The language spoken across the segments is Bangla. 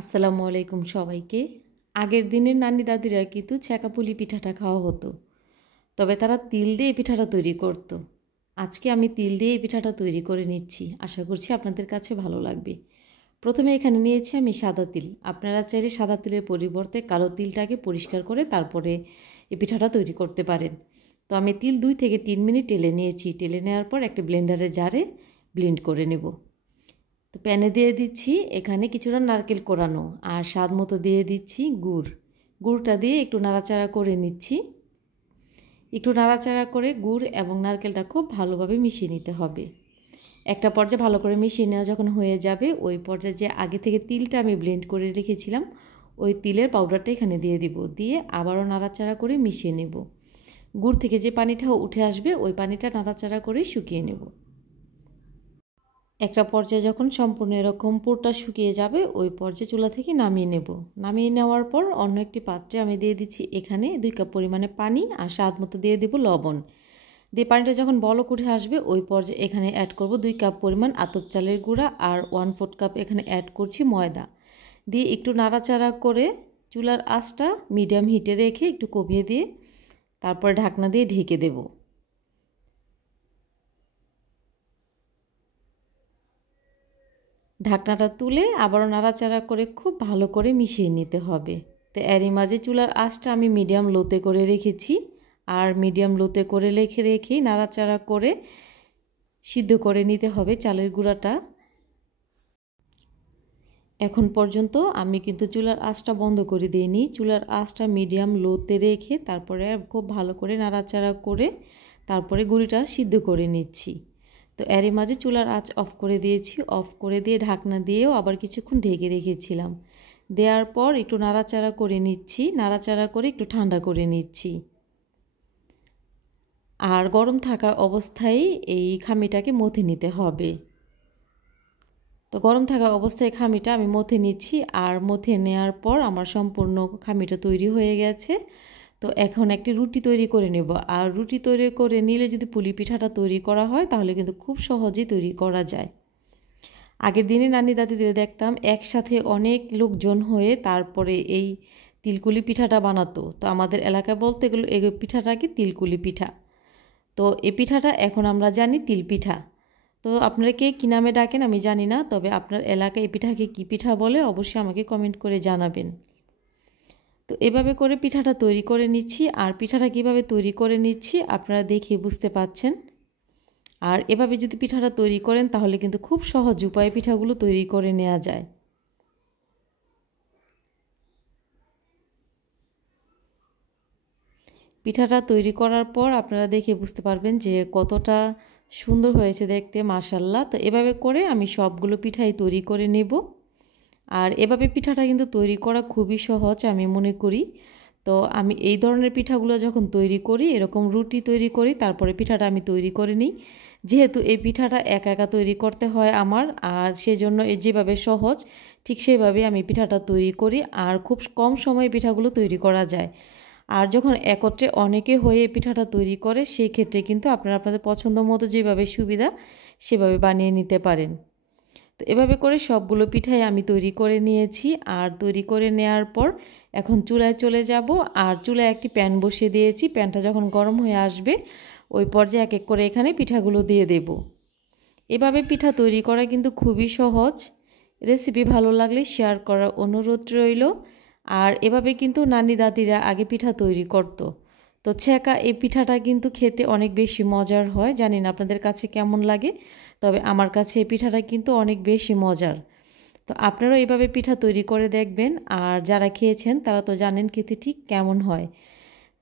আসসালামু আলাইকুম সবাইকে। আগের দিনের নানি দাদিরা কিন্তু ছ্যাঁকাপুলি পিঠাটা খাওয়া হতো, তবে তারা তিল দিয়ে পিঠাটা তৈরি করতো। আজকে আমি তিল দিয়ে এই পিঠাটা তৈরি করে নিচ্ছি, আশা করছি আপনাদের কাছে ভালো লাগবে। প্রথমে এখানে নিয়েছি আমি সাদা তিল। আপনারা চাইলে সাদা তিলের পরিবর্তে কালো তিলটাকে পরিষ্কার করে তারপরে এই পিঠাটা তৈরি করতে পারেন। তো আমি তিল 2 থেকে 3 মিনিট টেলে নিয়েছি। টেলে নেওয়ার পর একটা ব্লেন্ডারের জারে ব্লেন্ড করে নেব। তো প্যানে দিয়ে দিচ্ছি এখানে কিছুটা নারকেল কোরানো, আর স্বাদ মতো দিয়ে দিচ্ছি গুড়টা দিয়ে একটু নাড়াচাড়া করে নিচ্ছি। একটু নাড়াচাড়া করে গুড় এবং নারকেলটা খুব ভালোভাবে মিশিয়ে নিতে হবে। একটা পর্যায়ে ভালো করে মিশিয়ে নেওয়া যখন হয়ে যাবে, ওই পর্যায়ে যে আগে থেকে তিলটা আমি ব্লেন্ড করে রেখেছিলাম ওই তিলের পাউডারটা এখানে দিয়ে দিব। দিয়ে আবারও নাড়াচাড়া করে মিশিয়ে নেব। গুড় থেকে যে পানিটা উঠে আসবে ওই পানিটা নাড়াচাড়া করে শুকিয়ে নেব। একটা পর্যায়ে যখন সম্পূর্ণ এরকম পুরটা শুকিয়ে যাবে ওই পর্যায়ে চুলা থেকে নামিয়ে নেব। নামিয়ে নেওয়ার পর অন্য একটি পাত্রে আমি দিয়ে দিচ্ছি এখানে 2 কাপ পরিমাণে পানি, আর স্বাদ মতো দিয়ে দেব লবণ। দিয়ে পানিটা যখন বলক উঠে আসবে ওই পর্যায়ে এখানে অ্যাড করব 2 কাপ পরিমাণ আতপ চালের গুঁড়া, আর 1/4 কাপ এখানে অ্যাড করছি ময়দা। দিয়ে একটু নাড়াচাড়া করে চুলার আঁচটা মিডিয়াম হিটে রেখে একটু কমিয়ে দিয়ে তারপরে ঢাকনা দিয়ে ঢেকে দেব। ঢাকনাটা তুলে আবারও নাড়াচাড়া করে খুব ভালো করে মিশিয়ে নিতে হবে। তো এরই মাঝে চুলার আঁচটা আমি মিডিয়াম লোতে করে রেখেছি, আর মিডিয়াম লোতে করে রেখে নাড়াচাড়া করে সিদ্ধ করে নিতে হবে চালের গুঁড়াটা। এখন পর্যন্ত আমি কিন্তু চুলার আঁচটা বন্ধ করে দিইনি। চুলার আঁচটা মিডিয়াম লোতে রেখে তারপরে খুব ভালো করে নাড়াচাড়া করে তারপরে গুঁড়িটা সিদ্ধ করে নিচ্ছি। তো এরই মাঝে চুলার আঁচ অফ করে দিয়েছি। অফ করে দিয়ে ঢাকনা দিয়েও আবার কিছুক্ষণ ঢেকে রেখেছিলাম। দেওয়ার পর একটু নাড়াচাড়া করে নিচ্ছি, নাড়াচাড়া করে একটু ঠান্ডা করে নিচ্ছি। আর গরম থাকা অবস্থায় এই খামিটাকে মথে নিতে হবে। তো গরম থাকা অবস্থায় খামিটা আমি মথে নিচ্ছি, আর মথে নেওয়ার পর আমার সম্পূর্ণ খামিটা তৈরি হয়ে গেছে। তো এখন একটি রুটি তৈরি করে নেব। আর রুটি তৈরি করে নিলে যদি পুলি পিঠাটা তৈরি করা হয় তাহলে কিন্তু খুব সহজেই তৈরি করা যায়। আগের দিনে নানি দাদিদের দেখতাম একসাথে অনেক লোকজন হয়ে তারপরে এই তিলকুলি পিঠাটা বানাতো। তো আমাদের এলাকায় বলতে গেলে এই পিঠাটাকে তিলকুলি পিঠা। তো এই পিঠাটা এখন আমরা জানি তিল পিঠা। তো আপনারা কে কী নামে ডাকেন আমি জানি না, তবে আপনার এলাকায় এই পিঠাকে কী পিঠা বলে অবশ্যই আমাকে কমেন্ট করে জানাবেন। তো এভাবে করে পিঠাটা তৈরি করে নিচ্ছি, আর পিঠাটা কিভাবে তৈরি করে নিচ্ছি আপনারা দেখে বুঝতে পাচ্ছেন। আর এভাবে যদি পিঠাটা তৈরি করেন তাহলে কিন্তু খুব সহজ উপায়ে পিঠাগুলো তৈরি করে নেওয়া যায়। পিঠাটা তৈরি করার পর আপনারা দেখে বুঝতে পারবেন যে কতটা সুন্দর হয়েছে দেখতে, মাশাআল্লাহ। তো এভাবে করে আমি সবগুলো পিঠাই তৈরি করে নেব। আর এভাবে পিঠাটা কিন্তু তৈরি করা খুবই সহজ আমি মনে করি। তো আমি এই ধরনের পিঠাগুলো যখন তৈরি করি, এরকম রুটি তৈরি করি তারপরে পিঠাটা আমি তৈরি করে নিই। যেহেতু এই পিঠাটা একা একা তৈরি করতে হয় আমার, আর সেজন্য যেভাবে সহজ ঠিক সেভাবে আমি পিঠাটা তৈরি করি, আর খুব কম সময়ে পিঠাগুলো তৈরি করা যায়। আর যখন একত্রে অনেকে হয়ে পিঠাটা তৈরি করে সেই ক্ষেত্রে কিন্তু আপনারা আপনাদের পছন্দ মতো যেভাবে সুবিধা সেভাবে বানিয়ে নিতে পারেন। তো এভাবে করে সবগুলো পিঠাই আমি তৈরি করে নিয়েছি। আর তৈরি করে নেওয়ার পর এখন চুলায় চলে যাব, আর চুলায় একটি প্যান বসিয়ে দিয়েছি। প্যানটা যখন গরম হয়ে আসবে ওই পর্যায়ে এক এক করে এখানে পিঠাগুলো দিয়ে দেব। এভাবে পিঠা তৈরি করা কিন্তু খুবই সহজ। রেসিপি ভালো লাগলে শেয়ার করার অনুরোধ রইল। আর এভাবে কিন্তু নানি দাদিরা আগে পিঠা তৈরি করতো। তো ছ্যাঁকা এই পিঠাটা কিন্তু খেতে অনেক বেশি মজার হয়, জানি না আপনাদের কাছে কেমন লাগে, তবে আমার কাছে এই পিঠাটা কিন্তু অনেক বেশি মজার। তো আপনারাও এইভাবে পিঠা তৈরি করে দেখবেন, আর যারা খেয়েছেন তারা তো জানেন খেতে ঠিক কেমন হয়।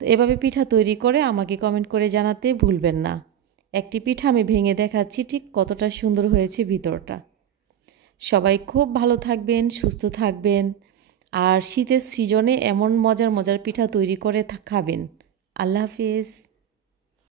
তো এভাবে পিঠা তৈরি করে আমাকে কমেন্ট করে জানাতে ভুলবেন না। একটি পিঠা আমি ভেঙে দেখাচ্ছি ঠিক কতটা সুন্দর হয়েছে ভিতরটা। সবাই খুব ভালো থাকবেন, সুস্থ থাকবেন, আর শীতের সিজনে এমন মজার মজার পিঠা তৈরি করে খাবেন। আল্লাহ হাফিজ।